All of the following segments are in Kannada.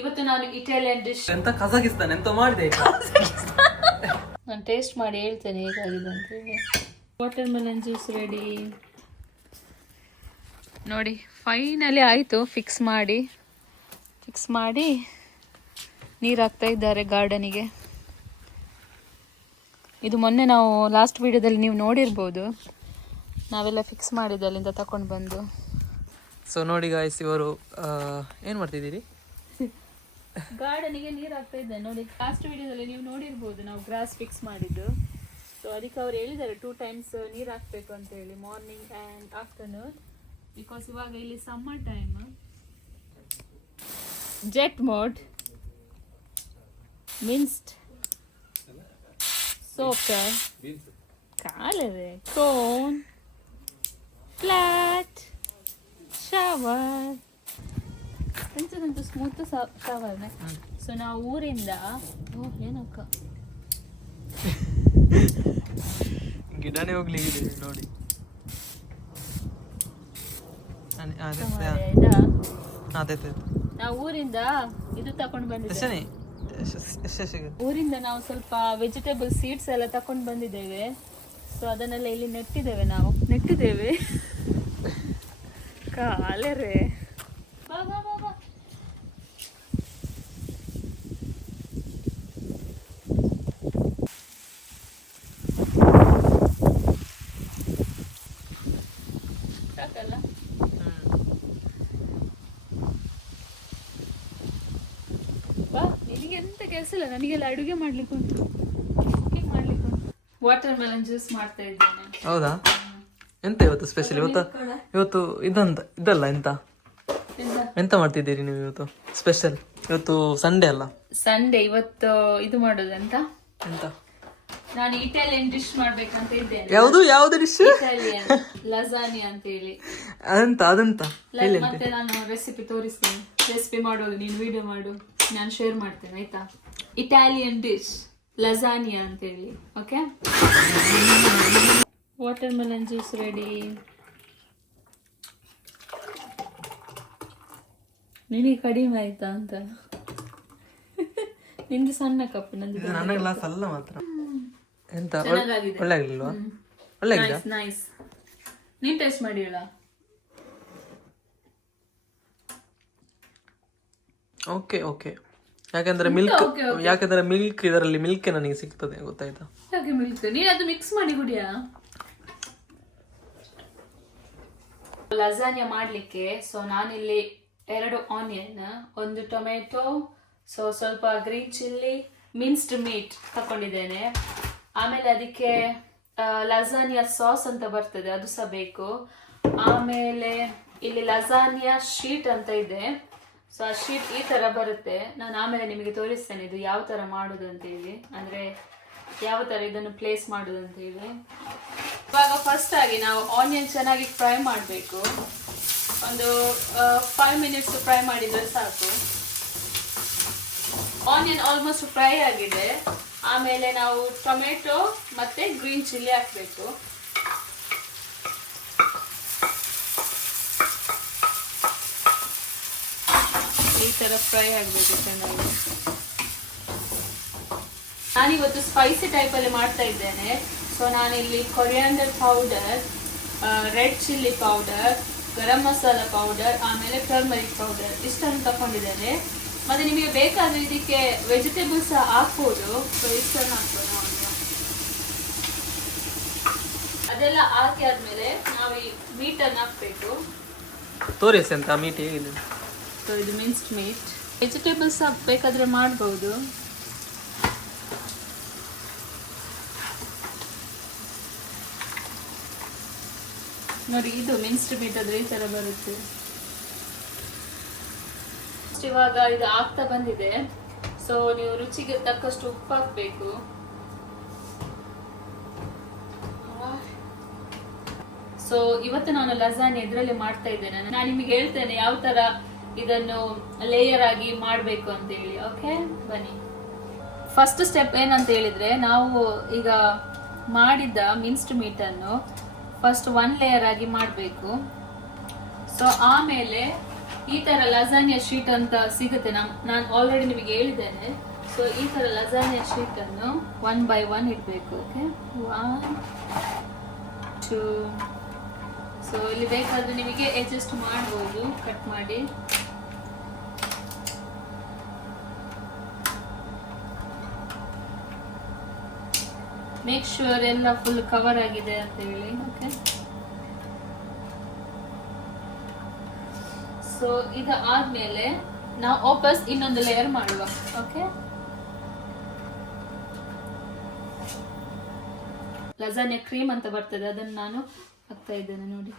ಇವತ್ತು ನಾನು ಇಟಾಲಿಯನ್ ಡಿಶ್ ಎಂತ ಕಜಕಿಸ್ತಾನ್ ಎಂತ ಮಾಡಿದೆ ನಾನು ಟೇಸ್ಟ್ ಮಾಡಿ ಹೇಳ್ತೇನೆ ಹೇಗಾಗಿದೆ ಅಂತ ಹೇಳಿ. ವಾಟರ್ ಮೆಲನ್ ಜ್ಯೂಸ್ ರೆಡಿ ನೋಡಿ. ಫೈನಲಿ ಆಯಿತು. ಫಿಕ್ಸ್ ಮಾಡಿ ನೀರು ಹಾಕ್ತಾ ಇದ್ದಾರೆ ಗಾರ್ಡನಿಗೆ. ಇದು ಮೊನ್ನೆ ನಾವು ಲಾಸ್ಟ್ ವಿಡಿಯೋದಲ್ಲಿ ನೀವು ನೋಡಿರ್ಬೋದು, ನಾವೆಲ್ಲ ಫಿಕ್ಸ್ ಮಾಡಿದ್ದು ಅಲ್ಲಿಂದ ತಗೊಂಡು ಬಂದು. ಸೊ ನೋಡಿ ಗಾಯ್ಸ್, ಇವರು ಏನು ಮಾಡ್ತಿದ್ದೀರಿ? ಗಾರ್ಡನಿಗೆ ನೀರು ಹಾಕ್ತಾ ಇದ್ದೆ ನೋಡಿ. ಲಾಸ್ಟ್ ವಿಡಿಯೋದಲ್ಲಿ ನೀವು ನೋಡಿರ್ಬೋದು ನಾವು ಗ್ರಾಸ್ ಫಿಕ್ಸ್ ಮಾಡಿದ್ದು. ಸೊ ಅದಕ್ಕೆ ಅವ್ರು ಹೇಳಿದ್ದಾರೆ 2 times ನೀರು ಹಾಕಬೇಕು ಅಂತ ಹೇಳಿ, ಮಾರ್ನಿಂಗ್ ಆ್ಯಂಡ್ ಆಫ್ಟರ್ನೂನ್. ಬಿಕಾಸ್ ಇವಾಗ ಇಲ್ಲಿ ಸಮ್ಮರ್ ಟೈಮ್. ಜೆಟ್ ಮೋಡ್, ಮಿನ್ಸ್ಡ್ ಸೋಪರ್, ಕಾಲರೆ, ಕೋನ್, ಫ್ಲಾಟ್ ಶವರ್, ಎಂತದಂತೂ ಸ್ಮೂತ್ ಶವರ್ನೆ. ಸೊ ನಾವು ಊರಿಂದ ಏನಕ್ಕ ಗಿಡನೇ ಹೋಗ್ಲಿಕ್ಕೆ ನೋಡಿ. ನಾವು ಊರಿಂದ ಇದು ತಕೊಂಡ್ ಬಂದಿದ್ದೇವೆ. ಊರಿಂದ ನಾವು ಸ್ವಲ್ಪ ವೆಜಿಟೇಬಲ್ ಸೀಡ್ಸ್ ಎಲ್ಲ ತಕೊಂಡ್ ಬಂದಿದ್ದೇವೆ. ಸೊ ಅದನ್ನೆಲ್ಲ ಇಲ್ಲಿ ನೆಟ್ಟಿದ್ದೇವೆ. ಕಾಲರೆ ಬಾ ಬಾ ಬಾ ಬಾ. ಸಾಕಲ್ಲ? ಬಾ, ನಿನಗೆ ಎಂತ ಕೆಲಸ ಇಲ್ಲ, ನನಗೆಲ್ಲ ಅಡುಗೆ ಮಾಡ್ಲಿಕ್ಕೆ ಉಂಟು, ಕುಕಿಂಗ್ ಮಾಡ್ಲಿಕ್ಕೆ ಉಂಟು. ವಾಟರ್ ಮೆಲನ್ ಜ್ಯೂಸ್ ಮಾಡ್ತಾ ಇದ್ದೇನೆ. ಹೌದಾ? ಎಂತ ಇವತ್ತು ಸ್ಪೆಷಲ್? ಇವತ್ತು ಇದಲ್ಲ ಎಂತ ಮಾಡ್ತಿದ್ದೀರಿ ನೀವು ಇವತ್ತು ಸ್ಪೆಷಲ್? ಇವತ್ತು ಸಂಡೇ ಅಲ್ಲ? ಸಂಡೇ ಇವತ್ತು ಇದು ಮಾಡೋದಂತ ಎಂತ? ನಾನು ಇಟಾಲಿಯನ್ ಡಿಶ್ ಮಾಡ್ಬೇಕಂತ ಇದ್ದೇನೆ. ಯಾವ್ದು ಡಿಶ್? ಇಟಾಲಿಯನ್ ಲಸಾನಿ ಅಂತ ಹೇಳಿ. ಅದಂತ ಮತ್ತೆ ನಾನು ರೆಸಿಪಿ ತೋರಿಸ್ತೇನೆ. ರೆಸಿಪಿ ಮಾಡುವಾಗ ನೀನು ವಿಡಿಯೋ ಮಾಡು, ನಾನು ಶೇರ್ ಮಾಡ್ತೇನೆ ಆಯ್ತಾ? ಇಟಾಲಿಯನ್ ಡಿಶ್ ಲಸಾನಿಯಾ ಅಂತ ಹೇಳಿ. Okay, water melon juice ready. ನಿನಗೆ ಕಡಿಮೆ ಆಯ್ತಾ ಅಂತ? ನಿಂದು ಸಣ್ಣ ಕಪ್, ನಂದು ನನ್ನ ಗ್ಲಾಸ್ ಅಲ್ಲ ಮಾತ್ರ. ಎಂತ ಚೆನ್ನಾಗಿದೆ. ಒಳ್ಳೆ ಆಗಿಲ್ವಾ? ಒಳ್ಳೆ ಆಗಿದೆ. ನೈಸ್. ನೀನ್ ಟೇಸ್ಟ್ ಮಾಡಿ ಹೇಳ. Okay okay. ಯಾಕಂದ್ರೆ ಮಿಲ್ಕ್ ಇದರಲ್ಲಿ ಮಿಲ್ಕ್ ನನಗೆ ಸಿಗ್ತದೆ, ಗೊತ್ತಾಯ್ತಾ? ಹಾಗೆ ಮಿಲ್ಕ್ ನೀನು ಅದು ಮಿಕ್ಸ್ ಮಾಡಿ ಕುಡಿಯಾ? ಲಸಾನಿಯಾ ಮಾಡ್ಲಿಕ್ಕೆ ಸೊ ನಾನಿಲ್ಲಿ 2 ಆನಿಯನ್, 1 ಟೊಮೆಟೊ, ಸೊ ಸ್ವಲ್ಪ ಗ್ರೀನ್ ಚಿಲ್ಲಿ, ಮಿನ್ಸ್ಡ್ ಮೀಟ್ ತಕೊಂಡಿದ್ದೇನೆ. ಆಮೇಲೆ ಅದಕ್ಕೆ ಲಸಾನಿಯಾ ಸಾಸ್ ಅಂತ ಬರ್ತದೆ, ಅದು ಸಹ ಬೇಕು. ಆಮೇಲೆ ಇಲ್ಲಿ ಲಸಾನಿಯಾ ಶೀಟ್ ಅಂತ ಇದೆ. ಸೊ ಆ ಶೀಟ್ ಈ ತರ ಬರುತ್ತೆ. ನಾನು ಆಮೇಲೆ ನಿಮಗೆ ತೋರಿಸ್ತೇನೆ ಇದು ಯಾವ ತರ ಮಾಡುದು ಅಂತ ಹೇಳಿ, ಅಂದ್ರೆ ಯಾವ ತರ ಇದನ್ನು ಪ್ಲೇಸ್ ಮಾಡುದು ಅಂತ ಹೇಳಿ. ಇವಾಗ ಫಸ್ಟ್ ಆಗಿ ನಾವು ಆನಿಯನ್ ಚೆನ್ನಾಗಿ ಫ್ರೈ ಮಾಡಬೇಕು. ಒಂದು 5 minutes ಫ್ರೈ ಮಾಡಿದ್ರೆ ಸಾಕು. ಆನಿಯನ್ ಆಲ್ಮೋಸ್ಟ್ ಫ್ರೈ ಆಗಿದೆ. ಆಮೇಲೆ ನಾವು ಟೊಮೆಟೊ ಮತ್ತೆ ಗ್ರೀನ್ ಚಿಲ್ಲಿ ಹಾಕಬೇಕು. ಈ ತರ ಫ್ರೈ ಆಗಬೇಕು ಚೆನ್ನಾಗಿ. ನಾನಿವತ್ತು ಸ್ಪೈಸಿ ಟೈಪಲ್ಲಿ ಮಾಡ್ತಾ ಇದ್ದೇನೆ. ಸೊ ನಾನಿಲ್ಲಿ coriander powder, red chilli powder, garam masala powder, ಆಮೇಲೆ ಟರ್ಮರಿಕ್ ಪೌಡರ್ ಇಷ್ಟನ್ನು ತಗೊಂಡಿದ್ದೇನೆ. ಮತ್ತೆ ನಿಮಗೆ ಬೇಕಾದ್ರೆ ಇದಕ್ಕೆ ವೆಜಿಟೇಬಲ್ಸ್ ಹಾಕ್ಬೋದು. ಸೊ ಇಷ್ಟನ್ನು ಹಾಕ್ಬೋದು. ಅದೆಲ್ಲ ಹಾಕಿ ಆದ್ಮೇಲೆ ನಾವು ಈ ಮೀಟನ್ನು ಹಾಕ್ಬೇಕು. ತೋರಿಸಿ ಅಂತ ಮೀಟ್ ಹೇಗಿದೆ. ಸೊ ಇದು ಮಿನ್ಸ್ಡ್ ಮೀಟ್. ವೆಜಿಟೇಬಲ್ಸ್ ಬೇಕಾದ್ರೆ ಮಾಡ್ಬೋದು. ನೋಡಿ ಇದು ಮಿನ್ಸ್ಡ್ ಮೀಟ್ ಆದ್ರೆ ಈ ತರ ಬರುತ್ತೆ. ಇವಾಗ ಇದು ಆಗ್ತಾ ಬಂದಿದೆ. ಸೊ ನೀವು ರುಚಿಗೆ ತಕ್ಕಷ್ಟು ಉಪ್ಪು ಹಾಕ್ಬೇಕು. ಸೊ ಇವತ್ತು ನಾನು ಲಸಾನಿ ಇದರಲ್ಲಿ ಮಾಡ್ತಾ ಇದ್ದೇನೆ. ನಾನು ನಿಮಗೆ ಹೇಳ್ತೇನೆ ಯಾವ ತರ ಇದನ್ನು ಲೇಯರ್ ಆಗಿ ಮಾಡಬೇಕು ಅಂತ ಹೇಳಿ. ಓಕೆ, ಬನ್ನಿ. ಫಸ್ಟ್ ಸ್ಟೆಪ್ ಏನಂತ ಹೇಳಿದ್ರೆ, ನಾವು ಈಗ ಮಾಡಿದ ಮಿನ್ಸ್ಡ್ ಮೀಟ್ ಅನ್ನು ಫಸ್ಟ್ 1 ಲೇಯರ್ ಆಗಿ ಮಾಡಬೇಕು. ಸೊ ಆಮೇಲೆ ಈ ತರ ಲಸಾನಿಯಾ ಶೀಟ್ ಅಂತ ಸಿಗುತ್ತೆ. ನಾನು ಆಲ್ರೆಡಿ ನಿಮಗೆ ಹೇಳಿದ್ದೇನೆ. ಸೊ ಈ ತರ ಲಸಾನಿಯಾ ಶೀಟ್ ಅನ್ನು 1 by 1 ಇಡಬೇಕು. ಓಕೆ, 1 2. ಸೊ ಇಲ್ಲಿ ಬೇಕಾದ್ರೆ ನಿಮಗೆ ಅಡ್ಜಸ್ಟ್ ಮಾಡ್ಬೋದು, ಕಟ್ ಮಾಡಿ. ಮೇಕ್ ಶ್ಯೂರ್ ಎಲ್ಲ ಫುಲ್ ಕವರ್ ಆಗಿದೆ ಅಂತ ಹೇಳಿ. ಓಕೆ, ಸೊ ಇದು ಆದ್ಮೇಲೆ ನಾವು ವಾಪಸ್ ಇನ್ನೊಂದು ಲೇಯರ್ ಮಾಡುವ. ಓಕೆ, ಲಸಾನಿಯಾ ಕ್ರೀಮ್ ಅಂತ ಬರ್ತದೆ, ಅದನ್ನು ನಾನು ಹಾಕ್ತಾ ಇದ್ದೇನೆ ನೋಡಿ.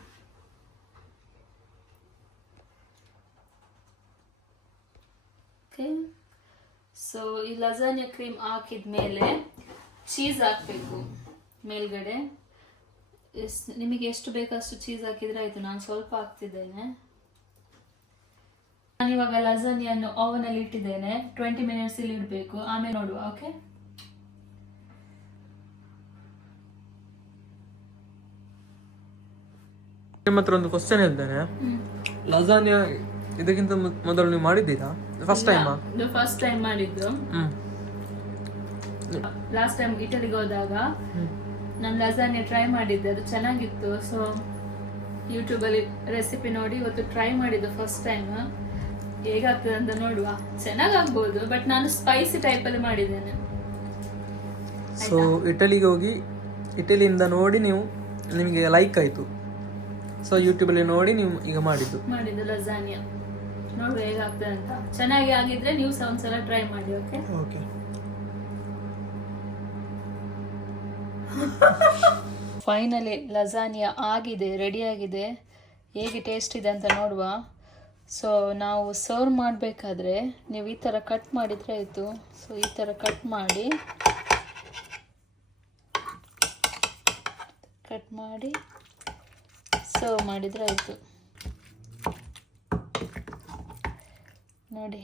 ಓಕೆ, ಸೊ ಈ ಲಸಾನಿಯಾ ಕ್ರೀಮ್ ಹಾಕಿದ್ಮೇಲೆ ಚೀಸ್ ಹಾಕಬೇಕು ಮೇಲ್ಗಡೆ. ನಿಮಗೆ ಎಷ್ಟು ಬೇಕಷ್ಟು ಚೀಸ್ ಹಾಕಿದ್ರೆ ಆಯ್ತು. ನಾನು ಸ್ವಲ್ಪ ಹಾಕ್ತಿದ್ದೇನೆ. ನಾನಿವಾಗ ಲಸಾನಿಯನ್ನು ಓವನ್ ಅಲ್ಲಿ ಇಟ್ಟಿದ್ದೇನೆ. 20 minutes ಇಲ್ಲಿ ಇಡಬೇಕು, ಆಮೇಲೆ ನೋಡುವ. ಓಕೆ, ನಿಮ್ಮ ಹತ್ರ ಒಂದು ಕ್ವಶನ್ ಹೇಳ್ತೇನೆ. ಲಸಾನಿಯಾ ಇದಕ್ಕಿಂತ ಮೊದಲು ನೀವು ಮಾಡಿದ್ದೀರಾ? ಫಸ್ಟ್ ಟೈಮ್ ಮಾಡಿದ್ದು. ಲಾಸ್ಟ್ ಟೈಮ್ ಇಟಲಿಗೆ ಹೋದಾಗ ನಾನು ಲಸಾನಿಯಾ ಟ್ರೈ ಮಾಡಿದ್ದೆ, ಅದು ಚೆನ್ನಾಗಿತ್ತು. ಸೊ ಯೂಟ್ಯೂಬ್ ಅಲ್ಲಿ ರೆಸಿಪಿ ನೋಡಿ ಇವತ್ತು ಟ್ರೈ ಮಾಡಿದ್ದು ಫಸ್ಟ್ ಟೈಮ್. ಹೇಗಾಗ್ತದೆ ಅಂತ ನೋಡುವ. ಚೆನ್ನಾಗಾಗ್ಬೋದು, ಬಟ್ ನಾನು ಸ್ಪೈಸಿ ಟೈಪ್ ಅಲ್ಲಿ ಮಾಡಿದ್ದೇನೆ. ಸೊ ಇಟಲಿಗೆ ಹೋಗಿ ಇಟಲಿಯಿಂದ ನೋಡಿ ನಿಮಗೆ ಲೈಕ್ ಆಯ್ತು. ಸೊ ಯೂಟ್ಯೂಬ್ ಅಲ್ಲಿ ನೋಡಿ ನೀವು ಈಗ ಮಾಡಿದ್ದು ಲಸಾನಿಯಾ. ನೋಡುವ ಹೇಗಾಗ್ತದೆ ಅಂತ. ಚೆನ್ನಾಗಿ ಆಗಿದ್ರೆ ನೀವು ಸಹ ಒಂದ್ಸಲ ಟ್ರೈ ಮಾಡಿ. ಓಕೆ, ಫೈನಲಿ ಲಸಾನಿಯಾ ಆಗಿದೆ, ರೆಡಿ ಆಗಿದೆ. ಹೇಗೆ ಟೇಸ್ಟ್ ಇದೆ ಅಂತ ನೋಡುವ. ಸೊ ನಾವು ಸರ್ವ್ ಮಾಡಬೇಕಾದ್ರೆ ನೀವು ಈ ಥರ ಕಟ್ ಮಾಡಿದರೆ ಆಯಿತು. ಸೊ ಈ ಥರ ಕಟ್ ಮಾಡಿ ಸರ್ವ್ ಮಾಡಿದರೆ ಆಯಿತು. ನೋಡಿ,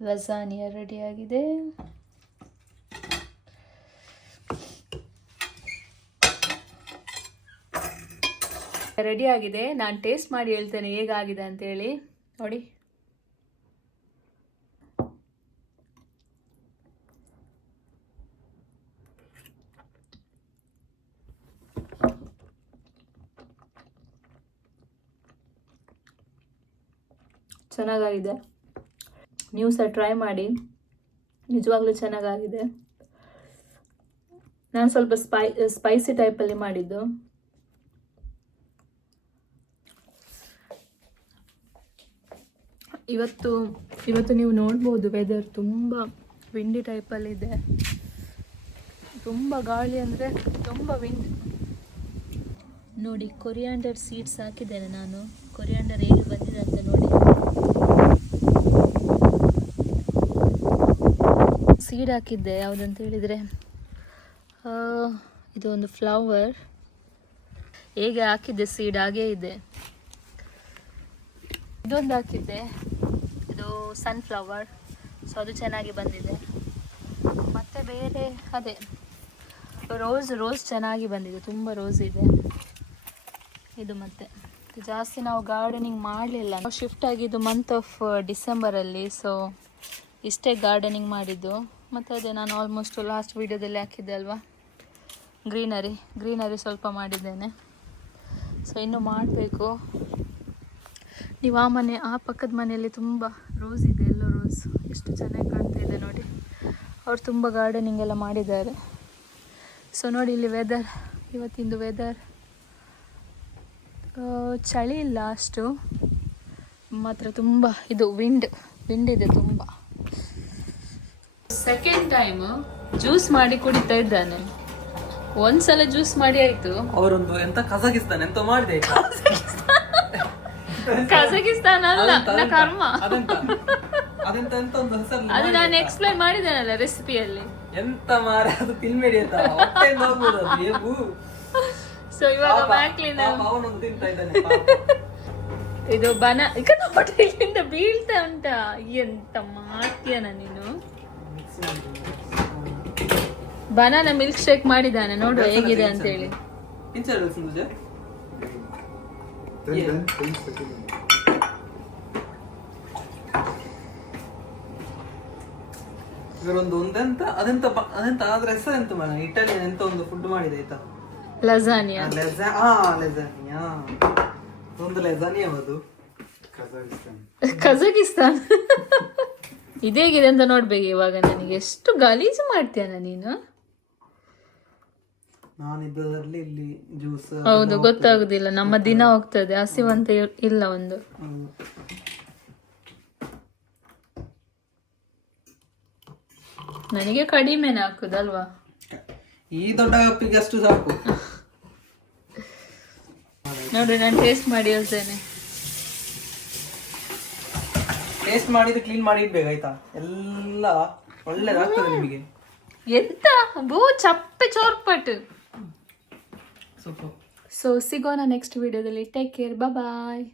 ಲಸಾನಿಯಾ ರೆಡಿ ಆಗಿದೆ. ರೆಡಿ ಆಗಿದೆ. ನಾನು ಟೇಸ್ಟ್ ಮಾಡಿ ಹೇಳ್ತೇನೆ ಹೇಗಾಗಿದೆ ಅಂತೇಳಿ. ನೋಡಿ, ಚೆನ್ನಾಗಿದೆ. ನೀವು ಸಹ ಟ್ರೈ ಮಾಡಿ, ನಿಜವಾಗ್ಲೂ ಚೆನ್ನಾಗಾಗಿದೆ. ನಾನು ಸ್ವಲ್ಪ ಸ್ಪೈಸಿ ಟೈಪಲ್ಲಿ ಮಾಡಿದ್ದು. ಇವತ್ತು ನೀವು ನೋಡ್ಬೋದು, ವೆದರ್ ತುಂಬ ವಿಂಡಿ ಟೈಪಲ್ಲಿದೆ. ತುಂಬ ಗಾಳಿ ಅಂದರೆ ತುಂಬ ವಿಂಡ್. ನೋಡಿ, ಕೊರಿಯಾಂಡರ್ ಸೀಡ್ಸ್ ಹಾಕಿದ್ದೇನೆ ನಾನು. ಕೊರಿಯಾಂಡರ್ ಹೇಗೆ ಬಂದಿದೆ ಅಂತ ನೋಡಿ. ಸೀಡ್ ಹಾಕಿದ್ದೆ, ಯಾವುದಂತ ಹೇಳಿದರೆ ಇದು ಒಂದು ಫ್ಲವರ್. ಹೇಗೆ ಹಾಕಿದ್ದೆ ಸೀಡ್ ಹಾಗೇ ಇದೆ. ಇದೊಂದು ಹಾಕಿದ್ದೆ, ಇದು ಸನ್ಫ್ಲವರ್. ಸೊ ಅದು ಚೆನ್ನಾಗಿ ಬಂದಿದೆ. ಮತ್ತು ಬೇರೆ ಅದೇ ರೋಸ್ ಚೆನ್ನಾಗಿ ಬಂದಿದೆ, ತುಂಬ ರೋಸ್ ಇದೆ. ಇದು ಮತ್ತೆ ಜಾಸ್ತಿ ನಾವು ಗಾರ್ಡನಿಂಗ್ ಮಾಡಲಿಲ್ಲ. ನಾವು ಶಿಫ್ಟ್ ಆಗಿದ್ದು ಮಂತ್ ಆಫ್ ಡಿಸೆಂಬರಲ್ಲಿ. ಸೊ ಇಷ್ಟೇ ಗಾರ್ಡನಿಂಗ್ ಮಾಡಿದ್ದು. ಮತ್ತು ಅದೇ ನಾನು ಆಲ್ಮೋಸ್ಟ್ ಲಾಸ್ಟ್ ವೀಡಿಯೋದಲ್ಲಿ ಹಾಕಿದ್ದೆ ಅಲ್ವಾ, ಗ್ರೀನರಿ ಸ್ವಲ್ಪ ಮಾಡಿದ್ದೇನೆ. ಸೊ ಇನ್ನೂ ಮಾಡಬೇಕು. ನೀವು ಆ ಪಕ್ಕದ ಮನೆಯಲ್ಲಿ ತುಂಬ ರೋಸ್ ಇದೆ, ಎಲ್ಲೋ ರೋಸ್ ಎಷ್ಟು ಚೆನ್ನಾಗಿ ಕಾಣ್ತಾ ಇದೆ ನೋಡಿ. ಅವ್ರು ತುಂಬ ಗಾರ್ಡನಿಂಗ್ ಎಲ್ಲ ಮಾಡಿದ್ದಾರೆ. ಸೊ ನೋಡಿ, ಇಲ್ಲಿ ವೆದರ್, ಇವತ್ತಿಂದು ವೆದರ್ ಚಳಿ ಇಲ್ಲ ಅಷ್ಟು, ಮಾತ್ರ ತುಂಬ ಇದು ವಿಂಡ್ ಇದೆ ತುಂಬ. ಸೆಕೆಂಡ್ ಟೈಮ್ ಜ್ಯೂಸ್ ಮಾಡಿ ಕುಡಿತಾ ಇದ್ದಾನೆ. ಒಂದ್ಸಲ ಜ್ಯೂಸ್ ಮಾಡಿ ಆಯ್ತು. ಅವರೊಂದು ಎಂತ ಕಜಕಿಸ್ತಾನ್ ಎಂತ ಮಾಡಿದೆ. ಕಜಕಿಸ್ತಾನ ಅಲ್ಲ, ಕರ್ಮ. ಅದು ನಾನು ಎಕ್ಸ್ಪ್ಲೈನ್ ಮಾಡಿದ್ದೇನಲ್ಲ ರೆಸಿಪಿಯಲ್ಲಿ. ಎಂತ ಮಾರ ಅದು ತಿನ್ಬೇಡಿ ಅಂತ. ಸೊ ಇವಾಗ ಬ್ಯಾಕ್ಲಿಂದ ಇದು ಇಲ್ಲಿಂದ ಬೀಳ್ತಾ ಉಂಟಾ. ಎಂತ ಮಾಡ್ತೀಯನ ನೀನು. ಬನಾನಾ ಮಿಲ್ಕ್ ಶೇಕ್ ಮಾಡಿದ್ದಾನೆ, ನೋಡುವ ಹೇಗಿದೆ ಅಂತ ಹೇಳಿ. ಇವರೊಂದು ಅದೆಂತ ಅದ್ರ ಹೆಸರು ಎಂತ ಮಾಡ, ಇಟಾಲಿಯನ್ ಎಂತ ಒಂದು ಫುಡ್ ಮಾಡಿದೆ ಆಯ್ತಾ, ಲಸಾನಿಯಾ. ಲೆಸಾನಿಯಾ. ಒಂದು ಲೆಸಾನಿಯಾ ಅದು ಕಜಕಿಸ್ತಾನ್. ಇದೇಗಿದೆ ಅಂತ ನೋಡ್ಬೇಕು ಇವಾಗ. ನನಗೆ ಎಷ್ಟು ಗಲೀಜು ಮಾಡ್ತೀಯನ ನೀನು. ನಾನಿದ್ದರಲ್ಲಿ ಇಲ್ಲಿ ಜ್ಯೂಸ್. ಹೌದು, ಗೊತ್ತಾಗುದಿಲ್ಲ. ನಮ್ಮ ದಿನ ಹೋಗ್ತದೆ, ಹಸಿವಂತ ಇಲ್ಲ ಒಂದು. ನನಗೆ ಕಡಿಮೆನೆ ಹಾಕುದಲ್ವಾ? ಈ ದೊಡ್ಡ ಕಪ್ಪಿಗೆ ಅಷ್ಟು ಸಾಕು. ನೋಡ್ರಿ, ನಾನು ಟೇಸ್ಟ್ ಮಾಡಿ ಹೇಳ್ತೇನೆ. ಟೇಸ್ಟ್ ಮಾಡಿದ್ರೆ ಕ್ಲೀನ್ ಮಾಡಿ ಇಡ್ಬೇಕು ಆಯ್ತಾ, ಎಲ್ಲ ಒಳ್ಳೇದಾಗ್ತದೆ ನಿಮಗೆ. ಎಂತ ಬೂ ಚಪ್ಪೆ ಚೋರ್ಪಟ್ಟು. ಸೂಪರ್. ಸೊ ಸಿಗೋಣ ನೆಕ್ಸ್ಟ್ ವಿಡಿಯೋದಲ್ಲಿ. ಟೇಕ್ ಕೇರ್, ಬಾಯ್.